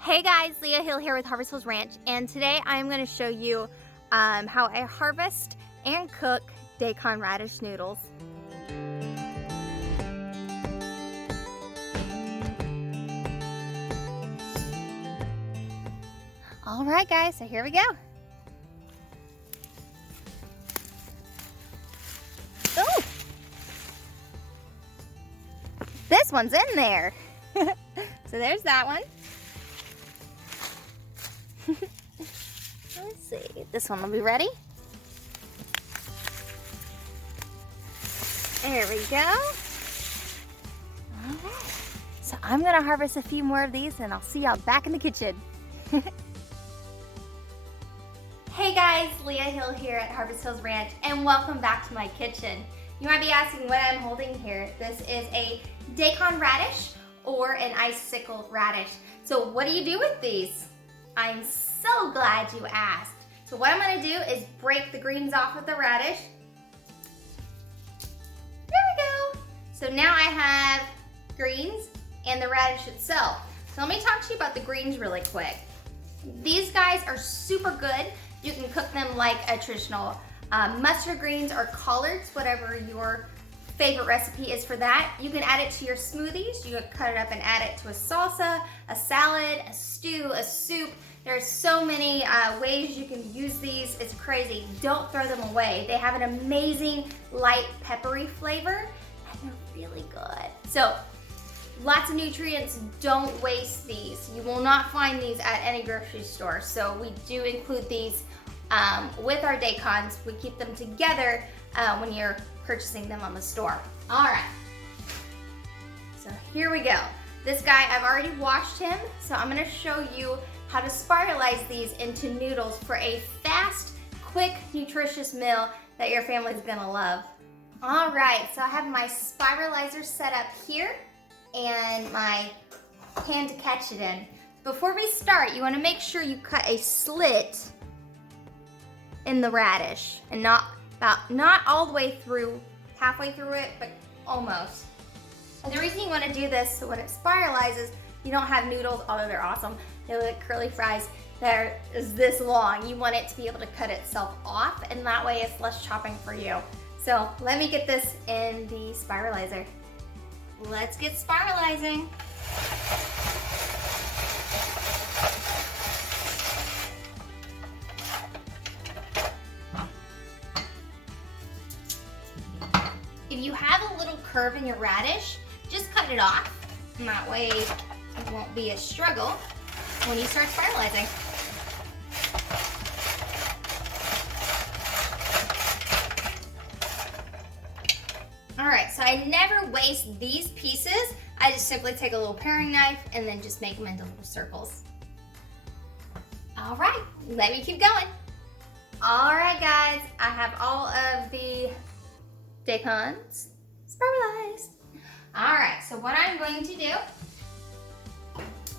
Hey guys, Leah Hill here with Harvest Hills Ranch, and today I'm going to show you how I harvest and cook daikon radish noodles. Alright guys, so here we go. Oh! This one's in there. So there's that one. Let's see, this one will be ready. There we go. All right. So I'm gonna harvest a few more of these and I'll see y'all back in the kitchen. Hey guys, Leah Hill here at Harvest Hills Ranch, and welcome back to my kitchen. You might be asking what I'm holding here. This is a daikon radish or an icicle radish. So what do you do with these? I'm so glad you asked. So what I'm gonna do is break the greens off of the radish. There we go. So now I have greens and the radish itself. So let me talk to you about the greens really quick. These guys are super good. You can cook them like a traditional mustard greens or collards, whatever your favorite recipe is for that. You can add it to your smoothies. You can cut it up and add it to a salsa, a salad, a stew, a soup. There's so many ways you can use these. It's crazy. Don't throw them away. They have an amazing light peppery flavor and they're really good. So lots of nutrients. Don't waste these. You will not find these at any grocery store. So we do include these with our daikons. We keep them together when you're purchasing them on the store. All right, so here we go. This guy, I've already washed him, so I'm gonna show you how to spiralize these into noodles for a fast, quick, nutritious meal that your family's gonna love. All right, so I have my spiralizer set up here and my pan to catch it in. Before we start, you wanna make sure you cut a slit in the radish and not all the way through, halfway through it, but almost. And the reason you want to do this, so when it spiralizes, you don't have noodles, although they're awesome. They look like curly fries that is this long. You want it to be able to cut itself off, and that way it's less chopping for you. So let me get this in the spiralizer. Let's get spiralizing. If you have a little curve in your radish, just cut it off, and that way it won't be a struggle when you start spiralizing. All right, so I never waste these pieces. I just simply take a little paring knife and then just make them into little circles. All right, let me keep going. All right, guys, I have all of the daikons spiralized. All right, so what I'm going to do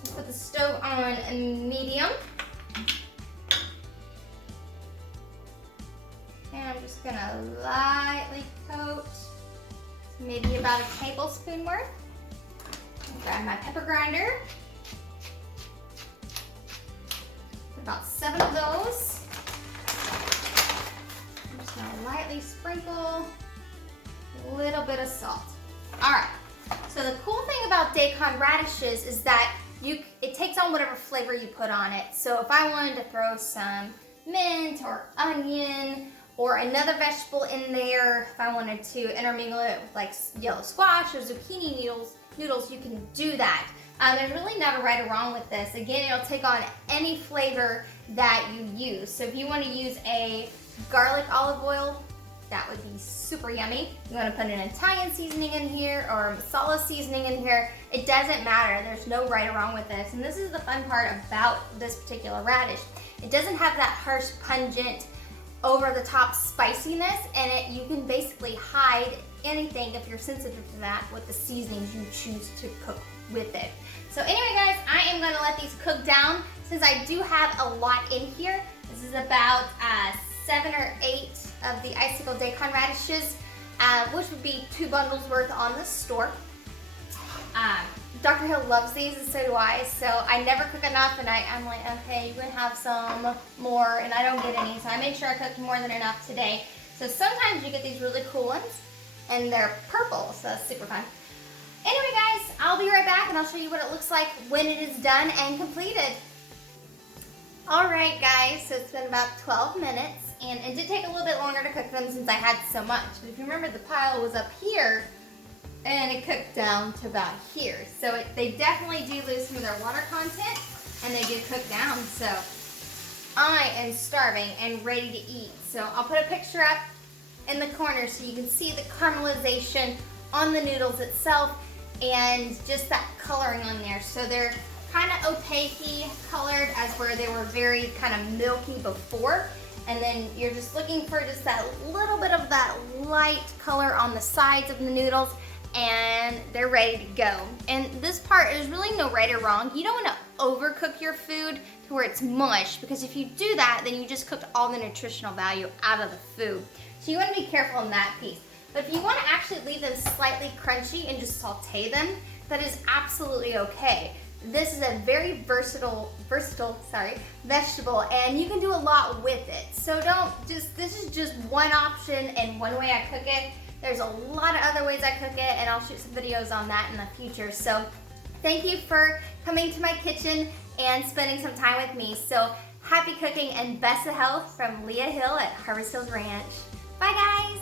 is put the stove on medium. And I'm just gonna lightly coat, maybe about a tablespoon worth. Grab my pepper grinder. About 7 of those. I'm just gonna lightly sprinkle a little bit of salt. All right, so the cool thing about daikon radishes is that it takes on whatever flavor you put on it. So if I wanted to throw some mint or onion or another vegetable in there, if I wanted to intermingle it with like yellow squash or zucchini noodles, you can do that. There's really not a right or wrong with this. Again, it'll take on any flavor that you use. So if you want to use a garlic olive oil, that would be super yummy. You want to put an Italian seasoning in here or a masala seasoning in here. It doesn't matter. There's no right or wrong with this. And this is the fun part about this particular radish. It doesn't have that harsh, pungent, over-the-top spiciness, and you can basically hide anything if you're sensitive to that with the seasonings you choose to cook with it. So anyway, guys, I am going to let these cook down since I do have a lot in here. This is about 7 or 8 of the icicle daikon radishes, which would be 2 bundles worth on the store. Dr. Hill loves these and so do I, so I never cook enough and I'm like, okay, you can have some more, and I don't get any, so I make sure I cooked more than enough today. So sometimes you get these really cool ones and they're purple, so that's super fun. Anyway guys, I'll be right back and I'll show you what it looks like when it is done and completed. Alright guys, so it's been about 12 minutes and it did take a little bit longer to cook them since I had so much. But if you remember, the pile was up here and it cooked down to about here. So they definitely do lose some of their water content and they do cook down. So I am starving and ready to eat. So I'll put a picture up in the corner so you can see the caramelization on the noodles itself and just that coloring on there. So they're kind of opaque-y colored as where they were very kind of milky before. And then you're just looking for just that little bit of that light color on the sides of the noodles, and they're ready to go. And this part is really no right or wrong. You don't want to overcook your food to where it's mush, because if you do that, then you just cooked all the nutritional value out of the food. So you want to be careful in that piece. But if you want to actually leave them slightly crunchy and just saute them, that is absolutely okay. This is a very versatile vegetable, and you can do a lot with it. So this is just one option and one way I cook it. There's a lot of other ways I cook it, and I'll shoot some videos on that in the future. So thank you for coming to my kitchen and spending some time with me. So happy cooking and best of health from Leah Hill at Harvest Hills Ranch. Bye guys.